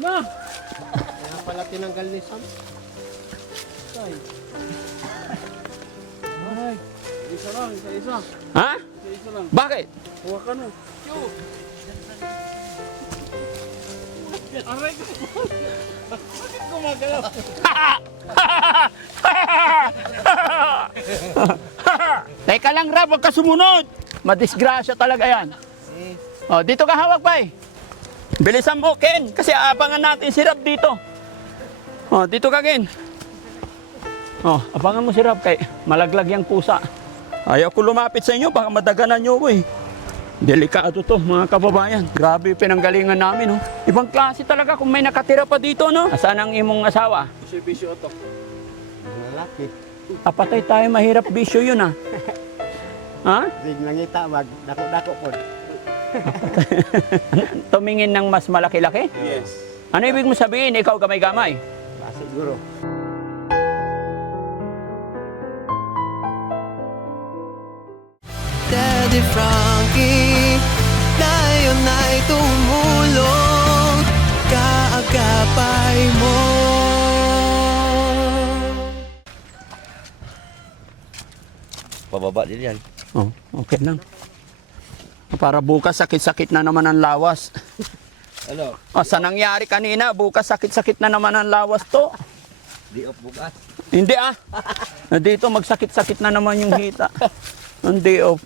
Na! Kaya pala tinanggal ni Sam. Ay. Ay. Isa lang, isa-isa. Ha? Isa-isa lang. Bakit? Huwag ka no. Yo! Aray ko! Bakit gumagalaw? Teka lang, Rab, huwag ka sumunod. Madisgrasya talaga yan. Oh, dito ka hawak, bay. Bilisan mo, Ken, kasi abangan natin si Rab dito. Oh, dito ka, Ken. Oh, abangan mo si Rab kay malaglag yung pusa. Ayaw ko lumapit sa inyo, baka madaganan nyo ko eh. Delikado to, mga kababayan. Grabe yung pinanggalingan namin, oh. Ibang klase talaga kung may nakatira pa dito, no? Asan ang imong asawa? Bisyo-bisyo ito. Lalaki. Apatay tayo, mahirap bisyo yun, ah. Ha? Sig nangita mag dako-dako po. Tumingin ng mas malaki-laki? Yes. Ano ibig mo sabihin, ikaw gamay-gamay? Siguro. Daddy Frankie, ngayon ay tumulong, kaagapay mo. Pababa din yan. Oh, okay lang. Para bukas sakit-sakit na naman ang lawas. Ano? Oh, sa nangyari kanina, bukas sakit-sakit na naman ang lawas to. Di off bukas. Hindi ah. Dito magsakit-sakit na naman yung hita. Hindi oh.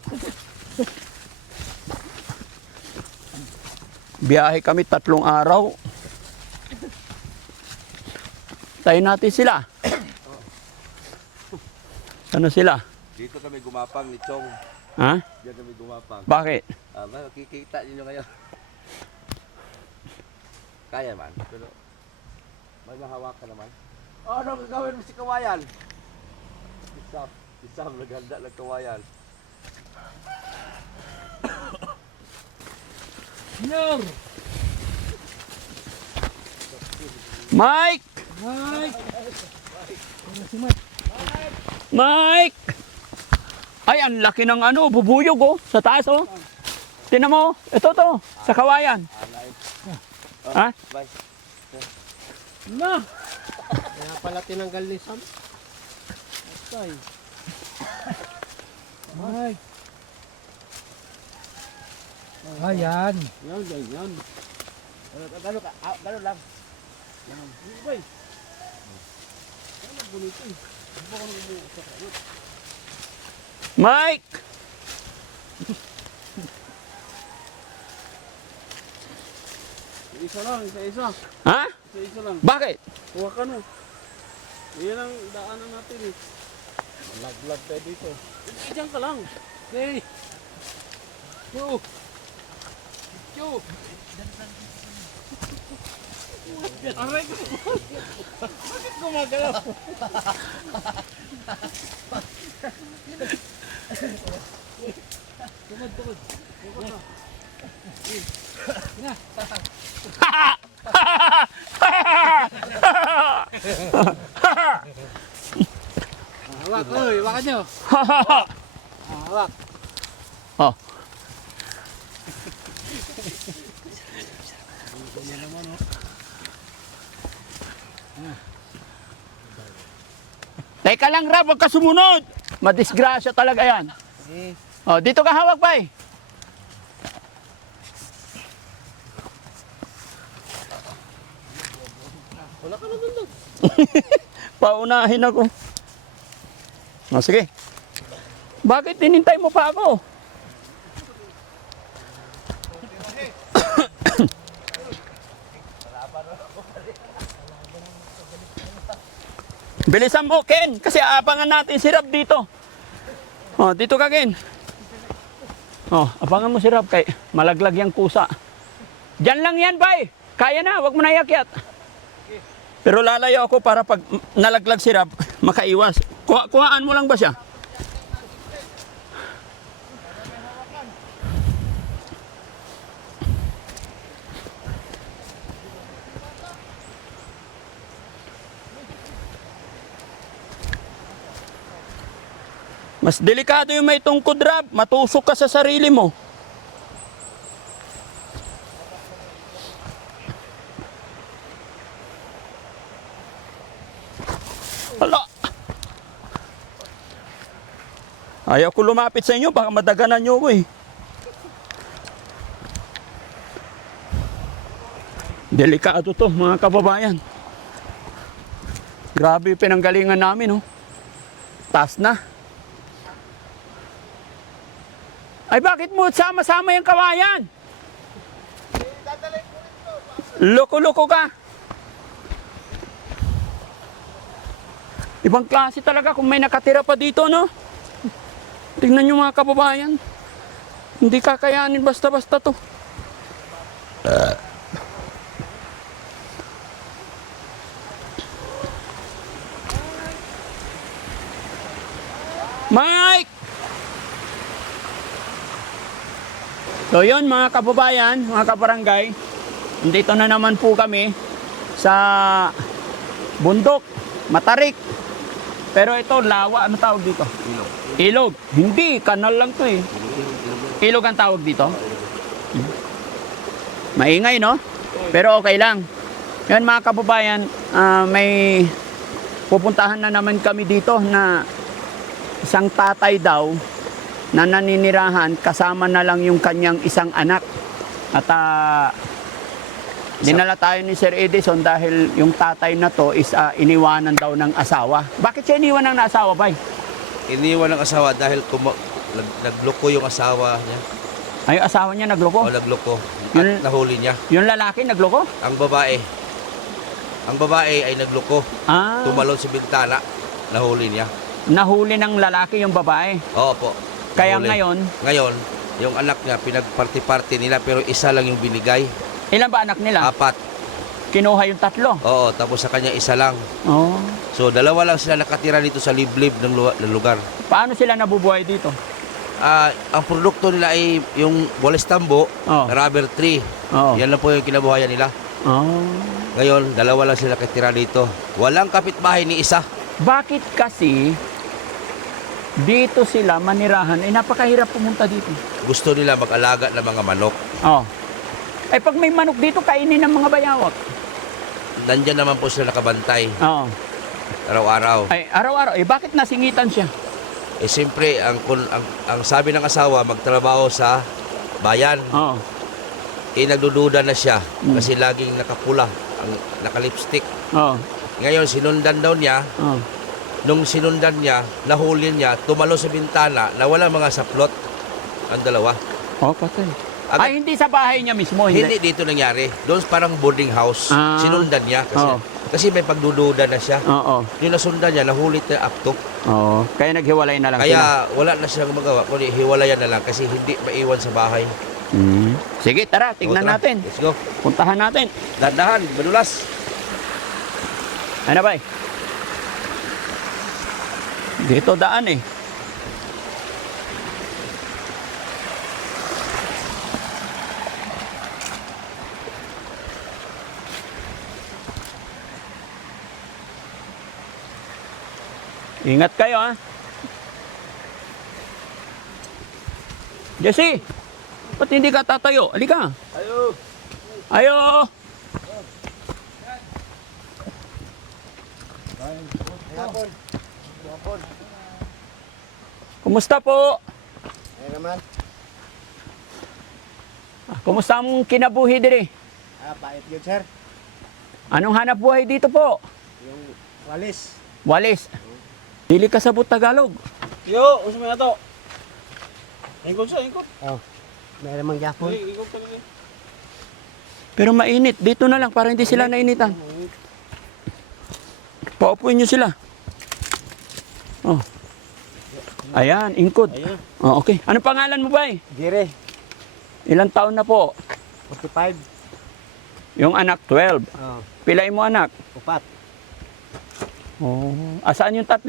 Biyahe kami 3 araw. Tayo natin sila. Ano sila? Dito kami gumapang ni Chong. Ha? Diyan kami gumapang. Bakit? Makikita niyo ngayon. Kaya man. Pero may mahawakan naman. Oh, ano gagawin mo si kawayan? Isam, naghanda ng kawayan. Yor! Mike! Mike! Mike! Ay, ang laki ng ano, bubuyog oh, sa taas oh. Tinan mo, ito to, sa kawayan. Ha? Bye. Na! Kaya pala tinanggal ni Sam. Ay. Mike! Ayan. Yan, ganyan. Gano'n lang. Bay. Ano bonito eh. Mike! Isa lang, isa-isa. Ha? Isa-isa lang. Bakit? Huwag ka no. Yan ang daanan natin eh. Malaglag tayo dito. Diyan ka lang. Hey! Yo! Yo! Aray ko! Bakit gumagalaw? Tumad. Hawak, oy, hawakan nyo. Hawak. Oh. Teka lang, Rab, huwag ka sumunod. Madisgrasya talaga yan. Oh, dito ka hawak, bay. Wala ka na doon. Paunahin ako. Oh, sige. Bakit tinintay mo pa ako? Bilisan mo, Ken, kasi abangan natin si Rab dito. Oh, dito ka, Ken. Oh, abangan mo si Rab kay malaglag yung pusa. Diyan lang yan, bay. Kaya na, wag mo na iakyat. Pero lalayo ako para pag nalaglag si Rab, makaiwas. Kuhaan mo lang ba siya? Mas delikado yung may tungkod, Rab. Matusok ka sa sarili mo. Hala. Ayaw ko lumapit sa inyo, baka madaganan nyo ko eh. Delikado to mga kababayan. Grabe yung pinanggalingan namin, oh. Taas na. Ay, bakit mo sama-sama yung kawayan? Loko-loko ka. Ibang klase talaga kung may nakatira pa dito, no? Tingnan nyo mga kababayan. Hindi kakayanin basta-basta to. Mike! So yun mga kababayan, mga kabarangay, dito na naman po kami sa bundok, Matarik. Pero ito, lawa, ano tawag dito? Ilog. Ilog. Hindi, kanal lang to eh. Ilog ang tawag dito. Maingay, no? Pero okay lang. Yan mga kababayan, may pupuntahan na naman kami dito na isang tatay daw na naninirahan kasama na lang yung kanyang isang anak. At dinala tayo ni Sir Edison dahil yung tatay na to is iniwanan daw ng asawa. Bakit siya iniwan ng asawa, bay? Iniwan ng asawa dahil nagloko yung asawa niya. Ay, yung asawa niya nagloko? O nagloko. Yun- At nahuli niya. Yung lalaki nagloko? Ang babae. Ang babae ay nagloko. Ah, Tumalon sa bintana. Nahuli niya. nahuli ng lalaki yung babae. Oo po. Kaya Nahuli. ngayon, Yung anak niya, pinagparty-party nila pero isa lang yung binigay. ilan ba anak nila? 4. Kinuha yung 3. Oo, tapos sa kanya isa lang. Oh. So, 2 lang sila nakatira dito sa liblib ng lugar. Paano sila nabubuhay dito? Ang produkto nila ay yung walis tambo, Oh. rubber tree. Oo. Yan lang po yung kinabuhayan nila. Oh. Ngayon, 2 lang sila nakatira dito. Walang kapitbahay ni isa. Bakit kasi dito sila manirahan? Eh, napakahirap pumunta dito. Gusto nila mag-alaga ng mga manok. Oh. Eh, pag may manok dito, kainin ng mga bayawak. Nandyan naman po sila nakabantay Oo. araw-araw. Ay, araw-araw. Eh, bakit nasingitan siya? Eh siyempre, ang sabi ng asawa, magtrabaho sa bayan. Oo. Eh nagdududa na siya kasi laging nakapula, nakalipstick. Oo. Ngayon, sinundan daw niya. Oo. Nung sinundan niya, nahuli niya, tumalo sa bintana na wala mga saplot. Ang 2. Oh, patay. Agad- Ay, hindi sa bahay niya mismo. Hindi dito nangyari. Doon parang boarding house. Ah. Sinundan niya Oo. kasi may pagdududa na siya. Oo. Yung nasundan niya, nahulit na up to. Oo. Kaya naghiwalay na lang sila. Kaya wala na siyang magawa. Kundi hiwalayan na lang kasi hindi maiwan sa bahay. Sige, tara. Tignan O, tara, natin. Let's go. Puntahan natin. Dahan-dahan, madulas. Ano ba? Dito daan eh. Ingat kayo ha. Jesse, ba't hindi ka tatayo? Halika. Ayo. Ayo. Kumusta po? Ayan naman. Kumusta ang kinabuhi dire? Pait yun, sir. Anong hanap buhay dito po? Yung walis. Walis. Dili ka sabot Tagalog. Yo, usa man ato. Ingkod sa ingkod. Oh. May namang yapon. Uy, ingkod ka lang. Pero mainit. Dito na lang para hindi sila nainitan. Paupuin nyo sila. Oh. Ayan, ingkod. Ayan. Oh, okay. Anong pangalan mo ba eh? Gire. Ilang taon na po? 45. Yung anak, 12. Oh. Pilay mo anak? 4. Oh. Asaan yung 3?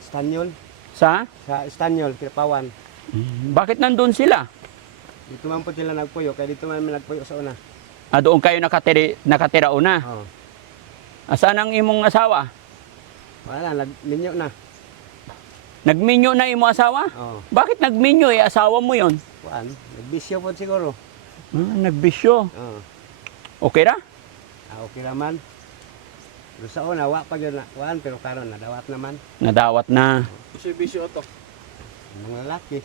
Stanyol. Sa? Sa Stanyol, Kirapawan. Bakit nandun sila? Dito man po sila nagpuyo. Kaya dito man nagpuyo sa una. Doon kayo nakatira una. Oh. Asaan ang imong asawa? Wala, nagminyo na. Nagminyo na imong asawa? Oh. Bakit nagminyo eh? Asawa mo yon? Kuan, nagbisyo po siguro. Nagbisyo. Oh. Okay ra? Okay naman. Pero sa una, wa pa yun na kuan, pero karon nadawat naman. Nadawat na. Bisyo-bisyo ito. Mga lalaki.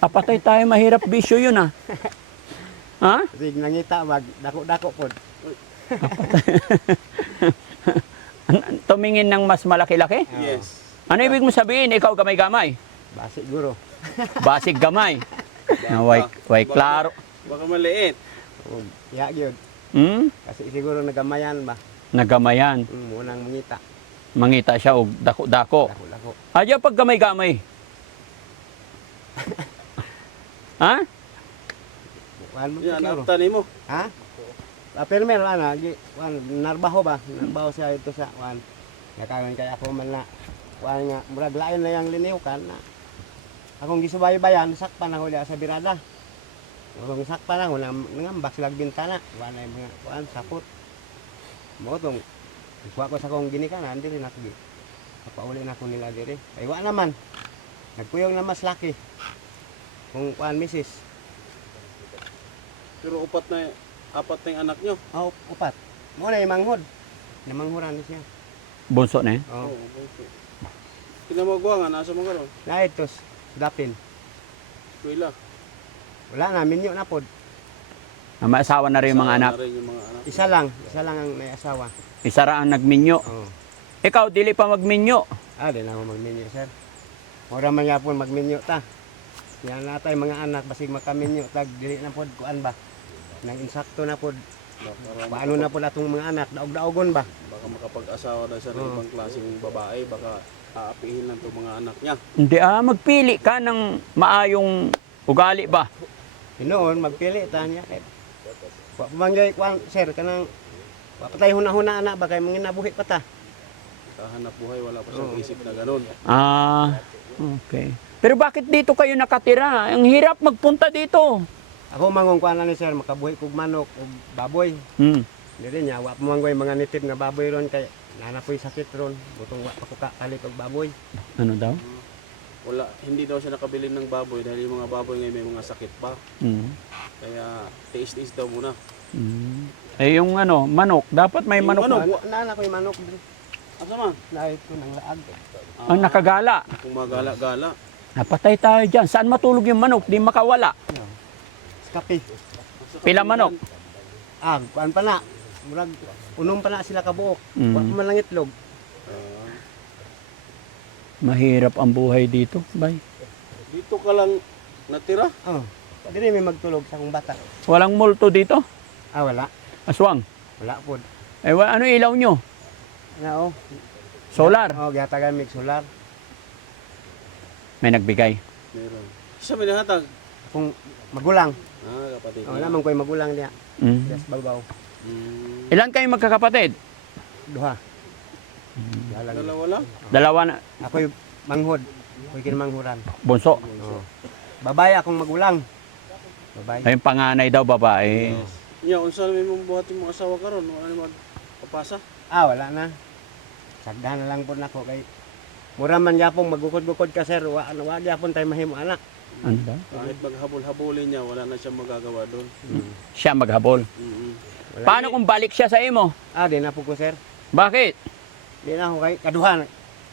Apatay tayo, mahirap bisyo yun ah. Ha? Kasi nangita, mag dako-dako po. Tumingin ng mas malaki-laki? Yes. Ano ibig mo sabihin? Ikaw gamay-gamay? Basi guro. Basig gamay. Na way klaro. Baka maliit. Ya yun. Hmm? Kasi siguro nagamayan ba? Nagamayan. Munang mangita. Mangita siya og dako-dako. Dako-dako. Adya pag gamay-gamay. Ha? Kuan mo Yan, siguro. aptan mo. Ha? Pero meron narbaho ba? Narbaho siya ito sa kuan. Nakaroon kay ako man na kuan nga murag lain na yang liniw kan na. Akong gisubaybayan sakpan ako diha sa birada. Akong sakpan ako nangambak sila bintana. Kuan ay mga kuan sapot. Mo tong kuha ko sa akong ginikanan dili na ko. Papauli na ko nila diri. Ay wa naman. Nagpuyong na mas laki. Kung kuan misis. Pero apat na yung anak nyo. Oh, upat. Mo na manghod. Namanghuran ni siya. Bunso na eh. Oh. Oo, okay. Kinamagwa nga, nasa mga karon. Na itos, dapin. Kuila. Wala na, minyo na pod. May asawa na rin yung mga anak. Na rin yung mga anak. Isa lang ang may asawa. Isa ra ang nagminyo. Oh. Ikaw, dili pa magminyo. Di na ako magminyo, sir. Ora man yapon magminyo ta. Yan na tayo mga anak, basig makaminyo, tag dili na pod, kuan ba? Nang insakto na pod. Paano na pod atong mga anak, daog-daogon ba? Baka makapag-asawa na siya ng Oo. ibang klaseng babae, baka aapihin lang itong mga anak niya. Hindi magpili ka ng maayong ugali ba? Hinoon, magpili ta niya. Wa pa mangyay kuan, sir, kanang wa pa tayo huna-huna anak ba kay mga nabuhi pa ta. Kahanap buhay, wala pa siyang Oo. isip na ganun. Okay. Pero bakit dito kayo nakatira? Ang hirap magpunta dito. Ako mangong kuan na ni sir, makabuhi kog manok ug baboy. Hmm. Dili niya, wa pa manggoy mga nitib nga baboy ron kay nanapoy sakit ron. Butong wa pa ko kalit og baboy. Ano daw? Wala, hindi daw siya nakabili ng baboy dahil yung mga baboy ngayon may mga sakit pa. Hmm. Kaya tiis-tiis daw muna. Hmm. Eh yung manok, dapat may Yung manok. manok. Nana ko yung manok. Asa man? Nait ko ng laag. Ang nakagala. Kung magala-gala. Napatay tayo dyan. Saan matulog yung manok? Di makawala. Kape. Pila manok? Kuan pa na. Murag unong pa na sila kabuok. Mm. Wa pa man lang itlog. Mahirap ang buhay dito, bay. Dito ka lang natira? Oh. Dili may magtulog sa akong bata. Walang multo dito. Wala. Aswang. Wala pod. Eh, ano ilaw nyo? Ano? Solar. Oh, gihatagan mig solar. May nagbigay. Meron. Siya may nahatag. Akong magulang. Kapatid Wala man ko'y magulang diya. Mm. Yes, babaw. Ilan kayo magkakapatid? Duha. Lalang. Dalawa lang? Dalawa na. Ako'y manghod. Ako'y kinamanghuran. Bunso. Oh. Babae akong magulang. Babae. Ay, yung panganay daw, babae. Nya, unsa may mong buhatin mong asawa karon? Wala na magpapasa? Wala na. Sagdahan na lang po nako kay mura man gyapon magukod-bukod ka sir, wa gyapon tay mahimo anak. Ano daw? Kahit maghabol-habulin niya, wala na siyang magagawa doon. Siya maghabol. Wala. Paano kung balik siya sa imo? Di na po ko sir. Bakit? Di na ako kay kaduhan.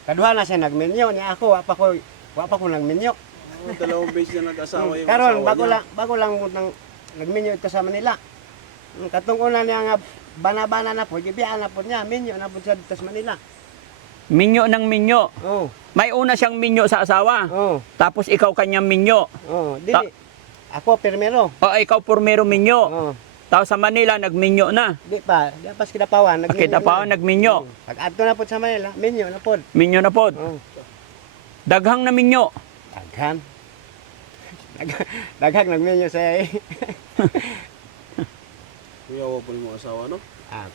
Kaduhan na siya nagmenyo ni ako, wa pa ko nagmenyo. Dalawang beses na nag-asawa yung Karon asawa bago lang mo nang nagmenyo ito sa Manila. Katong una niya nga bana-bana na po, gibiyaan na po niya, menyo na po siya dito sa Manila. Minyo ng minyo. Oh, May una siyang minyo sa asawa. oh, Tapos ikaw kanyang minyo. oh, dili. Ako permero. O ikaw purmero minyo. Oh, Tapos sa Manila, nagminyo na. di pas kidapawan, Kita pa nagminyo. Pag adto na po sa Manila, menyo na po. Minyo na pod. Oh, Daghang na minyo. daghan. Daghang nagmenyo sa Kuya, wa po yung asawa, no?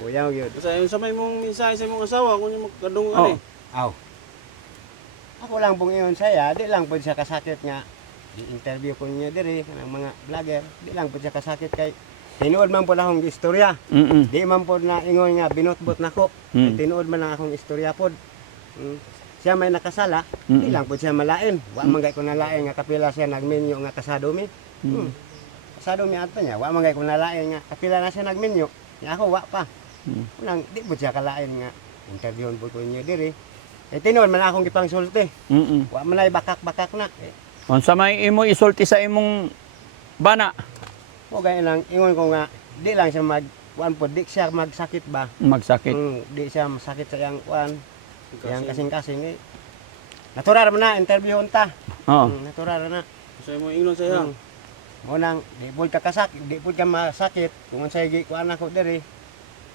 kuya mo gyud. Kasi yung sa may mong mensahe sa imong asawa, kung yung magkadung Oh. Aw. Ako lang pong iyon saya, di lang po siya kasakit nga. I-interview ko niya diri kanang mga vlogger, di lang po siya kasakit kay tinuod man po na akong istorya. Mm-mm. Di man po na ingon nga binutbot nako. Mm. Tinuod man lang akong istorya pod. Siya may nakasala, Mm. di lang po siya malain. Wa man gay ko nalain nga kapila siya nagmenyo nga kasado mi. Kasado mi ato niya, wa man gay ko nalain nga kapila na siya nagmenyo. Nga ako wa pa. Mm. Unang di po siya kalain nga interviewon po ko niya diri. Eh tinuod man akong gipang sulti. Wa man ay bakak-bakak na. Unsa may imo isulti sa imong bana? O gaya lang ingon ko nga di lang siya di siya magsakit ba. Magsakit. Di siya masakit sa iyang yang kasing-kasing eh. Natural man na interview ta. Oo. Natural na. Sa mo ingnon sa iya. Mo nang di pud ka kasakit, di pud ka masakit kung unsay gi kuan ako diri.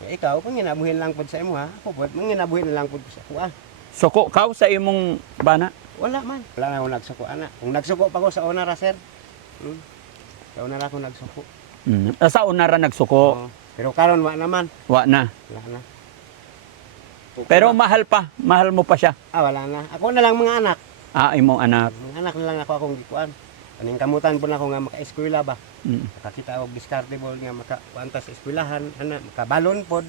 Eh, ikaw kung ginabuhin lang pud sa imo ha. Ako pud manginabuhin lang pud sa kuan. Suko kaw sa imong bana? Wala man. Wala na ako nagsuko ana. Kung nagsuko pa ko sa una ra sir. Sa una ra ako nagsuko. Sa una ra nagsuko. Oo. Pero karon wa naman. Wa na. Wala na. Pero mahal pa. Mahal mo pa siya. Wala na. Ako na lang mga anak. Imong anak. Mga anak na lang ako akong gikuan. Kaning kamutan po na ako nga maka-eskwela ba. Mm. Nakakita og discardable nga makakuanta sa eskwelahan ana makabalon pod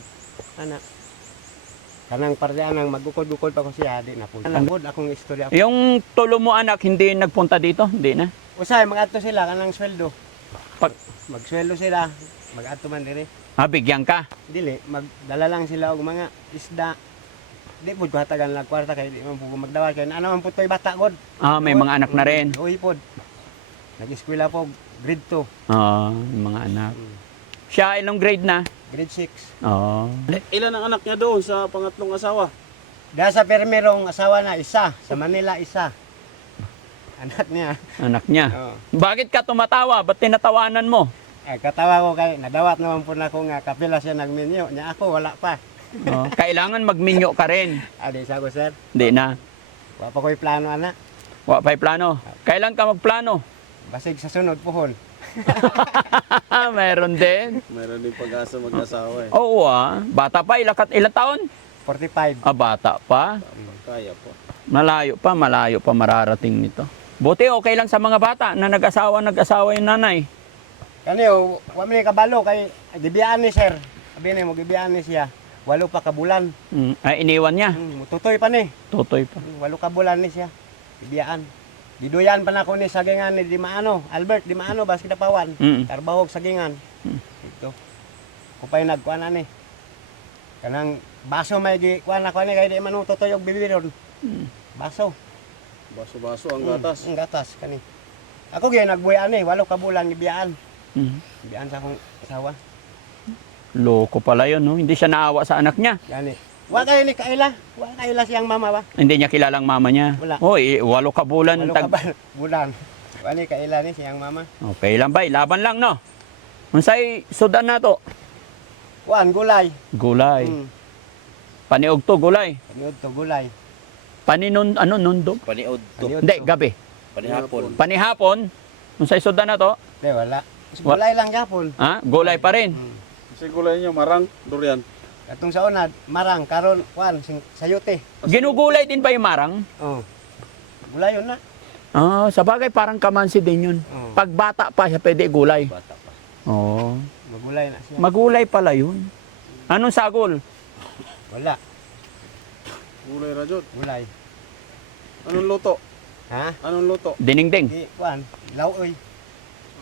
ana. Kanang pardean nang magukod-ukod pa ko siya di na po. Anang pod akong istorya. Yung tulo mo anak hindi nagpunta dito? Hindi na. Usay mag-adto sila kanang sweldo. Pag Magsweldo sila, mag-adto man diri. bigyan ka. Dili magdala lang sila og mga isda. Di pud ko hatagan lang kwarta kay di man pugo magdawat kay ano man pud toy bata god. May mga anak na rin. Uy pod. Nag-eskwela po grade 2, Yung mga anak. Siya ilang grade na? grade 6. Ilan ang anak niya doon sa pangatlong asawa? Dahil sa permerong asawa na isa, sa Manila isa. Anak niya. Anak niya. Oo. Bakit ka tumatawa? Ba't tinatawanan mo? Katawa ko kay nadawat naman po na ako nga kapila siya nagmenyo. Nya ako wala pa. Kailangan magminyo ka rin. Adi sa ko sir. Hindi na. Wa pa ko'y plano ana. Wa pa'y plano. Kailan ka magplano? Basig sa sunod pohon. Meron din. Meron din pag-asa mag-asawa eh. Oo Bata pa. Ilang taon? 45. Bata pa. Kaya po. Malayo pa mararating nito. Buti okay lang sa mga bata na nag-asawa yung nanay. Kani wa mi kabalo kay gibiyaan ni sir. Abi ni mo gibiyaan ni siya. 8 pa ka bulan. Ay iniwan niya. Mututoy pa ni. Tutoy pa. 8 ka bulan ni siya. Gibiyaan. Diduyan pa na ko ni sagingan ni Di Maano, Albert Di Maano bas Kidapawan. Tarbahog sagingan. Ito. Kupay nagkuan ani. Kanang baso may gi kuan ako ni kay di man tutoy og bibiron. Baso. Baso-baso ang gatas. Ang gatas kani. Ako gyud nagbuhi ani, 8 ka bulan gibiyaan. Gibiyaan sa akong asawa. Loko pala yun, no? Hindi siya naawa sa anak niya. Gani. Wa kayo ni Kaila. Wa kaila siyang mama ba? Hindi niya kilalang mama niya. Wala. Hoy, 8 ka bulan. 8 ka bulan. Wa ni Kaila ni siyang mama. Okay lang ba? Laban lang, no? Unsay sudan na to? Kuan gulay. Gulay. Paniog to, gulay. Paniod to gulay. Paninon, nundog? Paniod to. Paniod Hindi, to. gabi. Panihapon. Panihapon. Unsay sudan na to? Di wala. Gulay lang gyapon. Gulay pa rin. Kasi gulay niyo, marang, durian. Atong sa unad, marang karon kuan sayote. Ginugulay din ba yung marang? Oh. Gulay yun na. Sa bagay parang kamansi din yun. Oh. Pag bata pa siya, pwede gulay. Bata pa. Oo. Magulay na siya. Magulay pala yun. Anong sagol? Wala. Gulay rajod. Gulay. Anong luto? Ha? Anong luto? Dinding-ding. Di kuan, lauoy.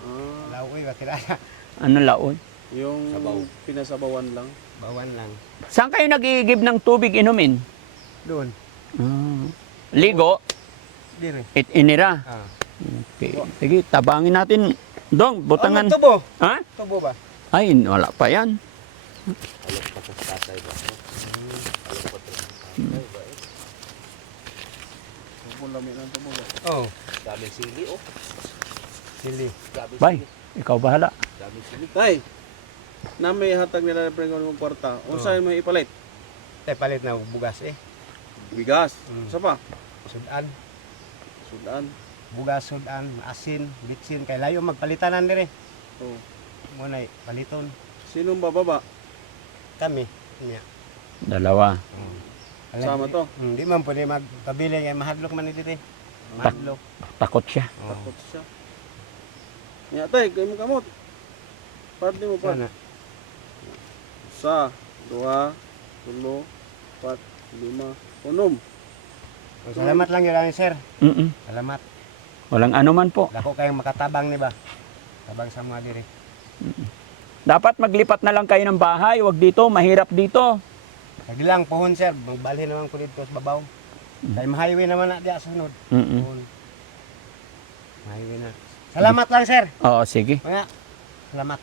Ah, Lauoy ba tirana? Anong laon? yung Sabaw. pinasabawan lang. Bawan lang. Saan kayo nag-iigib ng tubig inumin? Doon. Ligo, Dire. inira. Ah. Okay. Sige, tabangin natin. Dong, butangan. Tubo. Ha? Tubo ba? Ay, wala pa yan. Alok pa sa tatay ba? Alok pa to. Pupulamin ang tubo ba? Oh. Daming sili oh. Sili. Daming Bay, sili. ikaw bahala. Daming sili. Tay, na may hatag nila na prengon mong kwarta. Unsay may ipalit? Tay palit na bugas eh. Bigas. Sa pa? Sudan. Sudan. Bugas, sudan, asin, bitsin kay layo magpalitanan dire. Oh. Mo na paliton Sinong bababa? kami. Niya. Dalawa. Sama to. Di man pwede magpabili kay mahadlok man ito eh. Mahadlok. Takot siya. Takot siya. Nya tay, kay mo kamot. Parte mo pa. Sana. Sa, 2, 3, 4, 5, 6. Salamat lang yun sir. Salamat. Walang ano man po. Dako kayong makatabang ni ba? Tabang sa mga dire. Dapat maglipat na lang kayo ng bahay. Huwag dito, mahirap dito. Kagilang pohon sir, magbalhin naman ko dito sa babaw. Dahil highway naman na diya sunod. Mm-mm. Pohon. Highway na. Salamat lang sir. Oo, sige. Mga, salamat.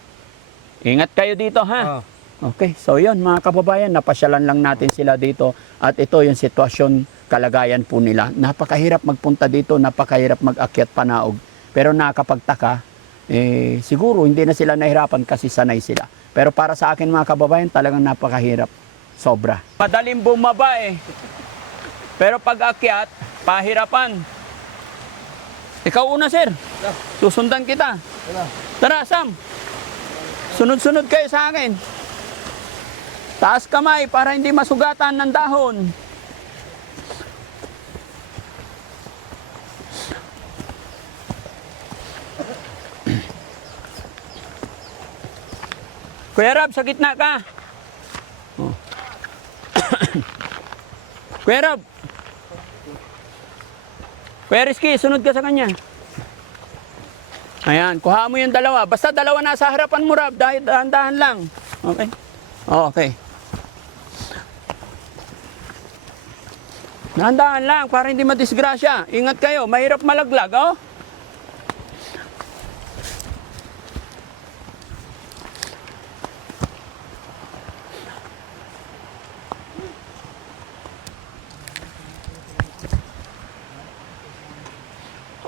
Ingat kayo dito ha. Oh. Okay, so yun mga kababayan, napasyalan lang natin sila dito at ito yung sitwasyon, kalagayan po nila. Napakahirap magpunta dito, napakahirap mag-akyat Panaog. Pero nakakapagtaka, siguro hindi na sila nahirapan kasi sanay sila. Pero para sa akin mga kababayan, talagang napakahirap. Sobra. Madaling bumaba eh. Pero pag akyat, pahirapan. Ikaw una sir, susundan kita. Tara Sam, sunod-sunod kayo sa akin. Taas kamay para hindi masugatan ng dahon. Kuya Rab, sa gitna ka. Oh. Kuya Rab. Kuya Rizky, sunod ka sa kanya. Ayan, kuha mo yung dalawa. Basta dalawa nasa harapan mo, Rab. Dahil dahan-dahan lang. Okay? Okay. Dahan-dahan lang para hindi madisgrasya. Ingat kayo, mahirap malaglag, oh.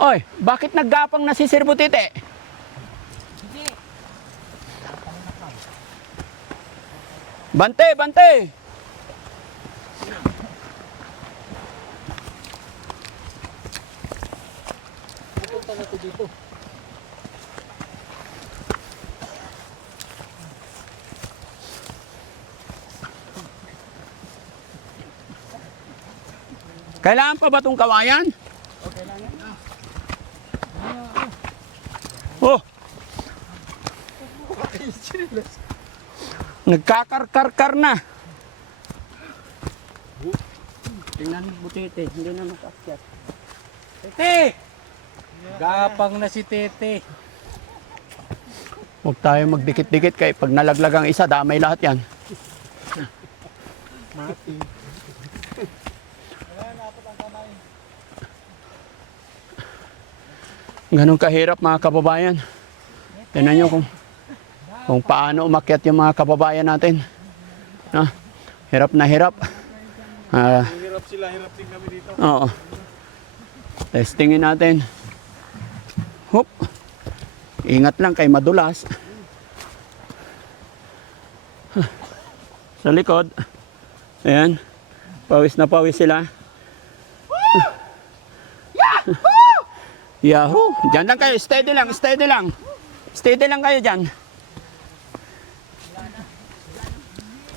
Oy, bakit naggapang na si Sir Butite? Bante, bante! Pupunta na ito dito. Kailangan pa ba itong kawayan? Okay lang yan. Oh! Nagkakarkar na. Tingnan mo Tete, hindi na makakyat. Tete! Gapang na si Tete. Huwag tayo magdikit-dikit kay pag nalaglag ang isa, damay lahat yan. Mati. Ganun kahirap mga kababayan. Tingnan nyo kung paano umakyat yung mga kababayan natin. No? Hirap na hirap. Hirap sila, hirap din kami dito. Oo. Testingin natin. Hop. Ingat lang kay madulas. Sa likod. Ayan. Pawis na pawis sila. Yahoo! Diyan lang kayo. Steady lang. Steady lang. Steady lang kayo dyan.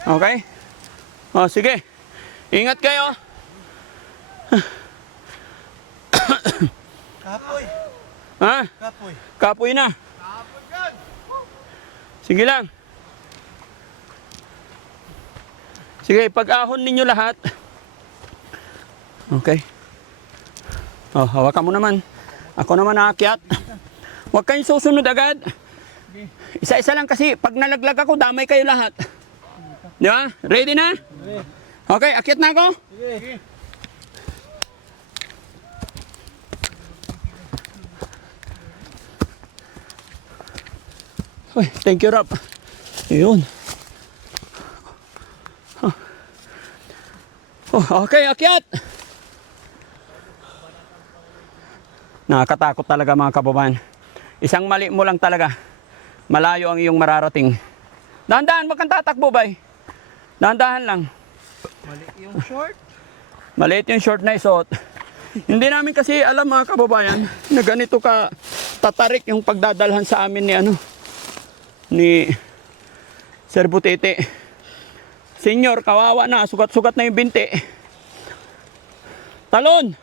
Okay? O, sige. Ingat kayo. Kapoy, Ha? kapoy. Kapoy na. Sige lang. Sige, pag-ahon ninyo lahat. Okay. Oh, hawakan mo naman. Ako naman aakyat. Huwag kayong susunod agad. Isa-isa lang kasi pag nalaglag ako, damay kayo lahat. Di ba? Ready na? Okay, akyat na ako? Sige. Uy, thank you, Rap. Ayun. Oh, okay, akyat. Nakakatakot talaga mga kababayan. Isang mali mo lang talaga. Malayo ang iyong mararating. Dahan-dahan, wag kang tatakbo, bay. Dahan-dahan lang. Mali yung short. Maliit yung short na isuot. Hindi namin kasi alam mga kababayan na ganito ka tatarik yung pagdadalhan sa amin ni Sir Butite. Senyor, kawawa na. Sugat-sugat na yung binti. Talon!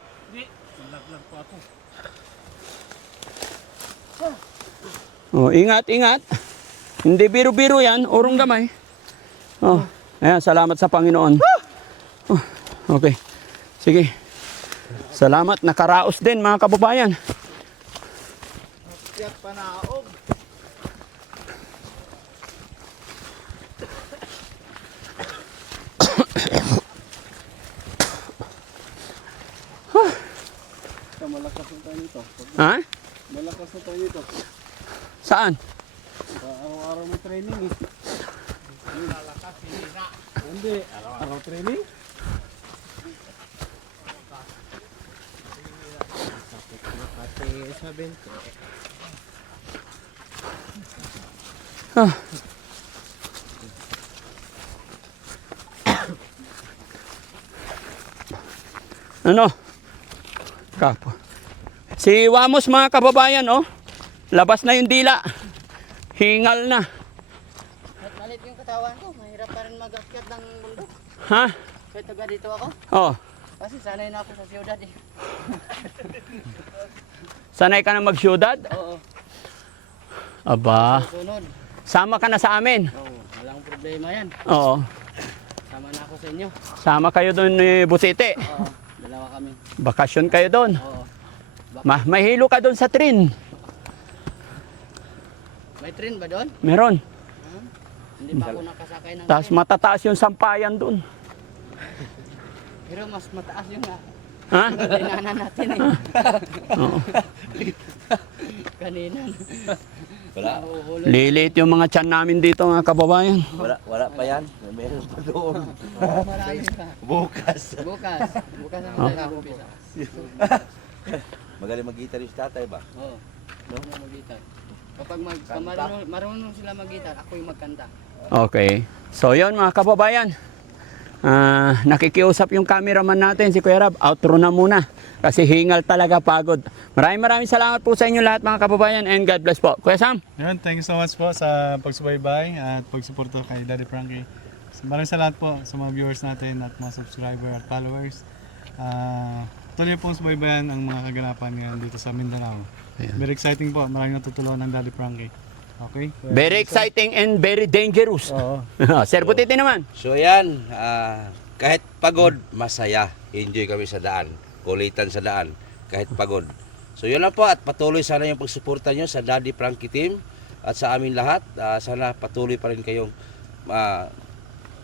Oh, ingat, ingat. Hindi biro-biro yan. Urong gamay. Oh, ayan, salamat sa Panginoon. Oh, okay. Sige. Salamat. Nakaraos din mga kababayan. Akyat Panaog. tayo nito. Ha? Malakas na tayo nito. Saan? Araw-araw may training eh. Malakas, hindi na. Hindi, araw-araw training. Pati sabihin ko. Ah. Ano? Kapo. Si Wamos mga kababayan, oh. Labas na yung dila. Hingal na. At malit yung katawan ko, mahirap pa rin mag-akyat ng bundok. Ha? Kahit taga dito ako, Oh. kasi sanay na ako sa siyudad eh. Sanay ka na magsyudad? Oo, Aba. sunod. Sama ka na sa amin. Oo, walang problema yan. Oo. Sama na ako sa inyo. Sama kayo doon ni Busite. Oo, dalawa kami. Bakasyon kayo doon. Oo. Mahilo ka doon sa train. May train ba doon? Meron. Hindi pa ako nakasakay ng Tapos train. matataas yung sampayan doon. Pero mas mataas yung Ha? dinanan natin eh. Oo. Kanina. Wala. Nahuhulog. Liliit yung mga tiyan namin dito mga kababayan. Wala pa yan. Meron pa doon. Marami pa. Bukas. Bukas. Bukas ang mag-umpisa. Magaling mag-gitar yung tatay ba? Oo. Doon na mag-gitar. Kapag marunong sila mag-gitar, ako yung magkanta. Okay. So yun mga kababayan. Nakikiusap yung cameraman natin, si Kuya Rab. Outro na muna. Kasi hingal talaga, pagod. Maraming salamat po sa inyo lahat mga kababayan and God bless po. Kuya Sam? Yun, thank you so much po sa pagsubaybay at pagsuporta kay Daddy Frankie. Maraming salamat po sa mga viewers natin at mga subscriber at followers. Tuloy pong subaybayan ang mga kaganapan ngayon dito sa Mindanao. Very exciting po. Maraming natutulungan ng Daddy Frankie. Okay? Very exciting and very dangerous. Oo. Sir Butiti naman. So yan, kahit pagod, masaya. Enjoy kami sa daan. Kulitan sa daan, kahit pagod. So yun lang po at patuloy sana yung pagsuporta nyo sa Daddy Frankie team at sa amin lahat. Sana patuloy pa rin kayong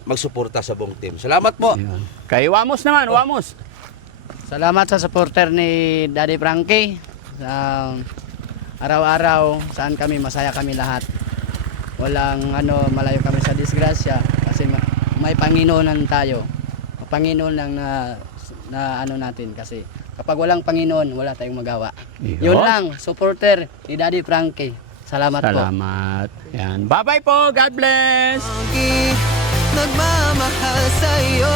magsuporta sa buong team. Salamat po. Kay Wamos naman, Wamos. Salamat sa supporter ni Daddy Frankie. Araw-araw, saan kami, masaya kami lahat. Walang malayo kami sa disgrasya kasi may Panginoon tayo. Panginoon lang na natin kasi kapag walang Panginoon, wala tayong magawa. Yun lang, supporter ni Daddy Frankie. Salamat po. Salamat. Yan. Bye-bye po. God bless. Frankie, nagmamahal sa'yo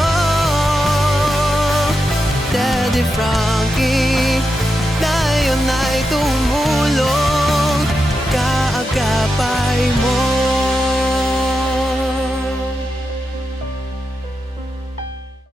Daddy Frankie, ngayon ay tumulong